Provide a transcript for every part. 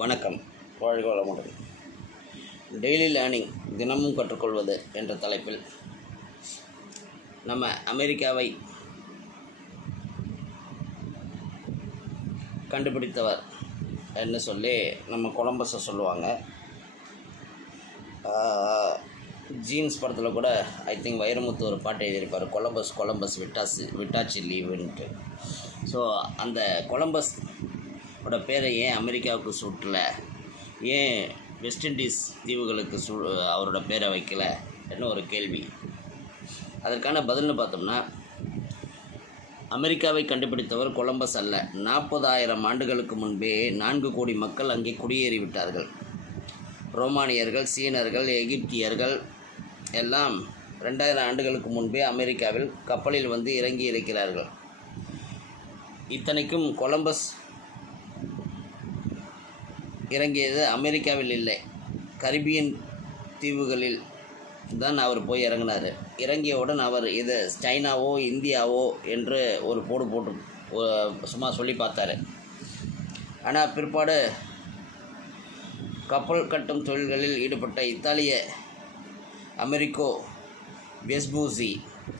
வணக்கம். வாழ்க வளமுடன். டெய்லி லேர்னிங் தினமும் கற்றுக்கொள்வது என்ற தலைப்பில் நம்ம அமெரிக்காவை கண்டுபிடித்தவர் என்று சொல்லி நம்ம கொலம்பஸை சொல்லுவாங்க. ஜீன்ஸ் படத்தில் கூட ஐ திங்க் வைரமுத்து ஒரு பாட்டு எழுதியிருப்பார். கொலம்பஸ் கொலம்பஸ் விட்டாசி விட்டாச்சி லீவுன்ட்டு ஸோ அந்த கொலம்பஸ் ஓட பேரை ஏன் அமெரிக்காவுக்கு சூட்டல. ஏன் வெஸ்ட் இண்டீஸ் தீவுகளுக்கு சூ அவரோட பேரை வைக்கல? என்ன ஒரு கேள்வி. அதற்கான பதில்னு பார்த்தோம்னா அமெரிக்காவை கண்டுபிடித்தவர் கொலம்பஸ் அல்ல. நாற்பதாயிரம் ஆண்டுகளுக்கு முன்பே நான்கு கோடி மக்கள் அங்கே குடியேறிவிட்டார்கள் ரோமானியர்கள் சீனர்கள் எகிப்தியர்கள் எல்லாம் ரெண்டாயிரம் ஆண்டுகளுக்கு முன்பே அமெரிக்காவில் கப்பலில் வந்து இறங்கி இருக்கிறார்கள். இத்தனைக்கும் கொலம்பஸ் இறங்கியது அமெரிக்காவில் இல்லை. கரிபியன் தீவுகளில் தான் அவர் போய் இறங்கினார். இறங்கியவுடன் அவர் இது சைனாவோ இந்தியாவோ என்று ஒரு போடு போட்டு சும்மா சொல்லி பார்த்தார். ஆனால் பிற்பாடு கப்பல் கட்டும் தொழில்களில் ஈடுபட்ட இத்தாலிய அமெரிக்கோ வெஸ்பூசி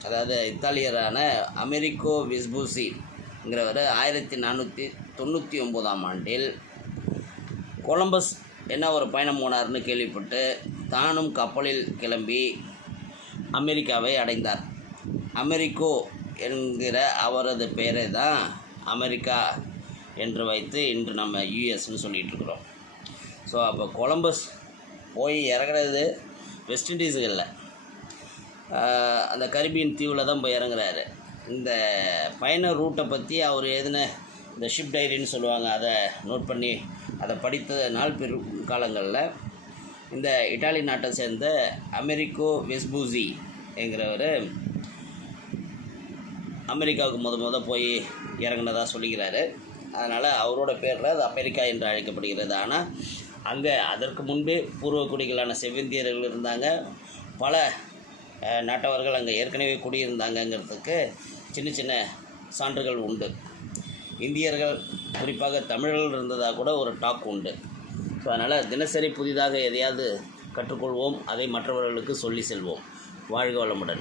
அதாவது இத்தாலியரான அமெரிக்கோ வெஸ்பூசிங்கிறவர் ஆயிரத்தி நானூற்றி தொண்ணூற்றி ஒம்போதாம் ஆண்டில் கொலம்பஸ் என்ன ஒரு பயணம் போனார்னு கேள்விப்பட்டு தானும் கப்பலில் கிளம்பி அமெரிக்காவை அடைந்தார். அமெரிக்கோ என்கிற அவரது பெயரை தான் அமெரிக்கா என்று வைத்து இன்று நம்ம யூஎஸ்ன்னு சொல்லிகிட்டு இருக்கிறோம். ஸோ அப்போ கொலம்பஸ் போய் இறங்குறது வெஸ்ட் இண்டீஸுகளில் அந்த கரிபியன் தீவில் தான் போய் இறங்குறாரு. இந்த பயண ரூட்டை பற்றி அவர் எதுன இந்த ஷிப் டைரின்னு சொல்லுவாங்க அதை நோட் பண்ணி அதை படித்த நாள் பெரு காலங்களில். இந்த இட்டாலி நாட்டை சேர்ந்த அமெரிக்கோ வெஸ்பூசி என்கிறவர் அமெரிக்காவுக்கு முத முத போய் இறங்கினதாக சொல்லிக்கிறாரு. அதனால் அவரோட பேரில் அது அமெரிக்கா என்று அழைக்கப்படுகிறது. ஆனால் அங்கே அதற்கு முன்பே பூர்வ குடிகளான செவ்விந்தியர்கள் இருந்தாங்க. பல நாட்டவர்கள் அங்கே ஏற்கனவே குடியிருந்தாங்கங்கிறதுக்கு சின்ன சின்ன சான்றுகள் உண்டு. இந்தியர்கள் குறிப்பாக தமிழர்கள் இருந்ததாக கூட ஒரு டாக் உண்டு. ஸோ அதனால் தினசரி புதிதாக எதையாவது கற்றுக்கொள்வோம் அதை மற்றவர்களுக்கு சொல்லி செல்வோம். வாழ்க வளமுடன்.